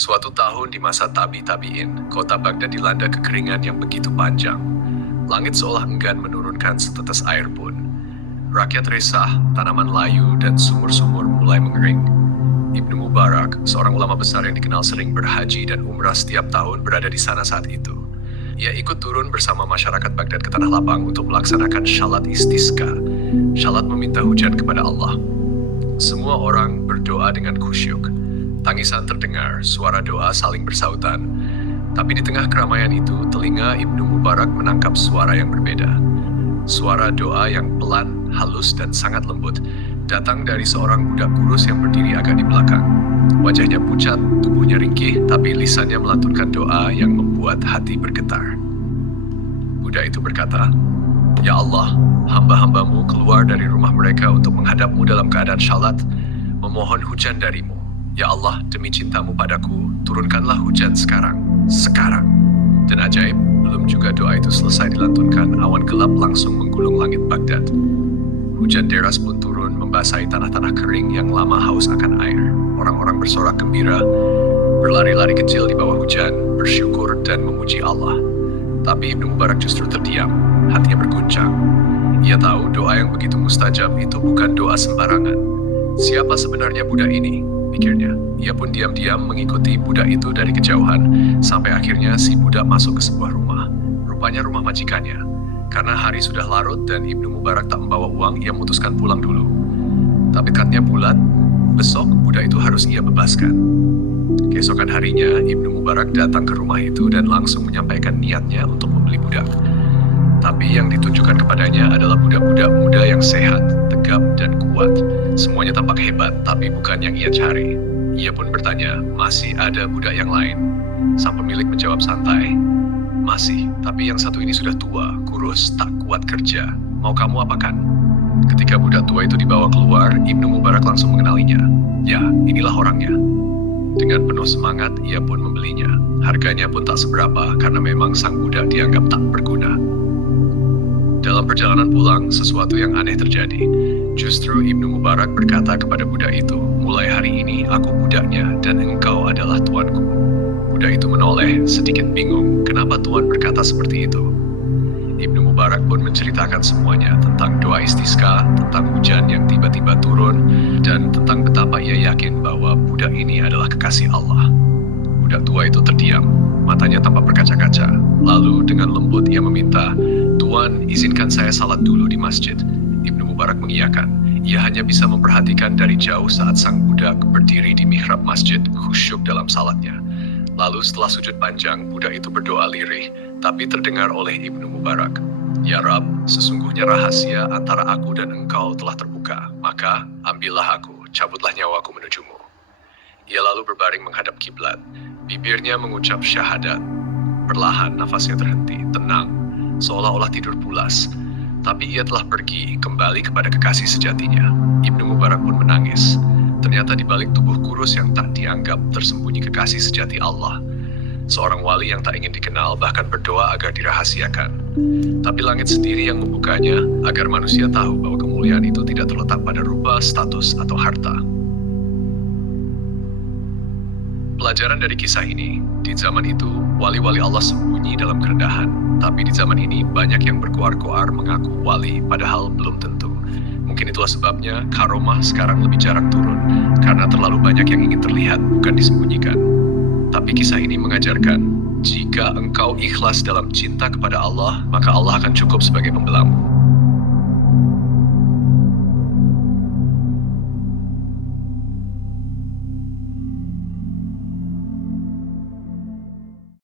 Suatu tahun di masa Tabi-Tabi'in, kota Baghdad dilanda kekeringan yang begitu panjang. Langit seolah enggan menurunkan setetes air pun. Rakyat resah, tanaman layu, dan sumur-sumur mulai mengering. Ibnu Mubarak, seorang ulama besar yang dikenal sering berhaji dan umrah setiap tahun, berada di sana saat itu. Ia ikut turun bersama masyarakat Baghdad ke tanah lapang untuk melaksanakan syalat istisqa, syalat meminta hujan kepada Allah. Semua orang berdoa dengan khusyuk. Tangisan terdengar, suara doa saling bersautan. Tapi di tengah keramaian itu, telinga Ibnu Mubarak menangkap suara yang berbeda. Suara doa yang pelan, halus, dan sangat lembut, datang dari seorang budak kurus yang berdiri agak di belakang. Wajahnya pucat, tubuhnya ringkih, tapi lisannya melantunkan doa yang membuat hati bergetar. Budak itu berkata, "Ya Allah, hamba-hambamu keluar dari rumah mereka untuk menghadapmu dalam keadaan syalat, memohon hujan darimu. Ya Allah, demi cintamu padaku, turunkanlah hujan sekarang. Dan ajaib, belum juga doa itu selesai dilantunkan, awan gelap langsung menggulung langit Baghdad. Hujan deras pun turun, membasahi tanah-tanah kering yang lama haus akan air. Orang-orang bersorak gembira, berlari-lari kecil di bawah hujan, bersyukur dan memuji Allah. Tapi Ibnu Mubarak justru terdiam, hatinya berguncang. Ia tahu doa yang begitu mustajab itu bukan doa sembarangan. Siapa sebenarnya budak ini? Pikirnya. Ia pun diam-diam mengikuti budak itu dari kejauhan, sampai akhirnya si budak masuk ke sebuah rumah. Rupanya rumah majikannya. Karena hari sudah larut dan Ibnu Mubarak tak membawa uang, ia memutuskan pulang dulu. Tapi tekadnya bulat, besok budak itu harus ia bebaskan. Keesokan harinya, Ibnu Mubarak datang ke rumah itu dan langsung menyampaikan niatnya untuk membeli budak. Tapi yang ditunjukkan kepadanya adalah budak-budak muda yang sehat, tegap, dan kuat. Semuanya tampak hebat, tapi bukan yang ia cari. Ia pun bertanya, masih ada budak yang lain? Sang pemilik menjawab santai, masih, tapi yang satu ini sudah tua, kurus, tak kuat kerja. Mau kamu apakan? Ketika budak tua itu dibawa keluar, Ibnu Mubarak langsung mengenalinya. Ya, inilah orangnya. Dengan penuh semangat, ia pun membelinya. Harganya pun tak seberapa, karena memang sang budak dianggap tak berguna. Dalam perjalanan pulang, sesuatu yang aneh terjadi. Justru Ibnu Mubarak berkata kepada budak itu, mulai hari ini aku budaknya dan engkau adalah tuanku. Budak itu menoleh, sedikit bingung, kenapa tuan berkata seperti itu. Ibnu Mubarak pun menceritakan semuanya tentang doa istisqa, tentang hujan yang tiba-tiba turun, dan tentang betapa ia yakin bahwa budak ini adalah kekasih Allah. Budak tua itu terdiam, matanya tampak berkaca-kaca. Lalu dengan lembut ia meminta, "Tuan, izinkan saya salat dulu di masjid." Ibnu Mubarak mengiyakan. Ia hanya bisa memperhatikan dari jauh saat sang budak berdiri di mihrab masjid, khusyuk dalam salatnya. Lalu setelah sujud panjang, budak itu berdoa lirih, tapi terdengar oleh Ibnu Mubarak, "Ya Rab, sesungguhnya rahasia antara aku dan engkau telah terbuka. Maka, ambillah aku, cabutlah nyawaku menujumu." Ia lalu berbaring menghadap kiblat. Bibirnya mengucap syahadat. Perlahan nafasnya terhenti, tenang, seolah-olah tidur pulas. Tapi ia telah pergi kembali kepada kekasih sejatinya. Ibnu Mubarak pun menangis. Ternyata di balik tubuh kurus yang tak dianggap tersembunyi kekasih sejati Allah. Seorang wali yang tak ingin dikenal bahkan berdoa agar dirahasiakan. Tapi langit sendiri yang membukanya agar manusia tahu bahwa kemuliaan itu tidak terletak pada rupa, status, atau harta. Pelajaran dari kisah ini, di zaman itu, wali-wali Allah sembunyi dalam kerendahan. Tapi di zaman ini, banyak yang berkoar-koar mengaku wali, padahal belum tentu. Mungkin itulah sebabnya, karomah sekarang lebih jarang turun, karena terlalu banyak yang ingin terlihat, bukan disembunyikan. Tapi kisah ini mengajarkan, jika engkau ikhlas dalam cinta kepada Allah, maka Allah akan cukup sebagai pembelamu.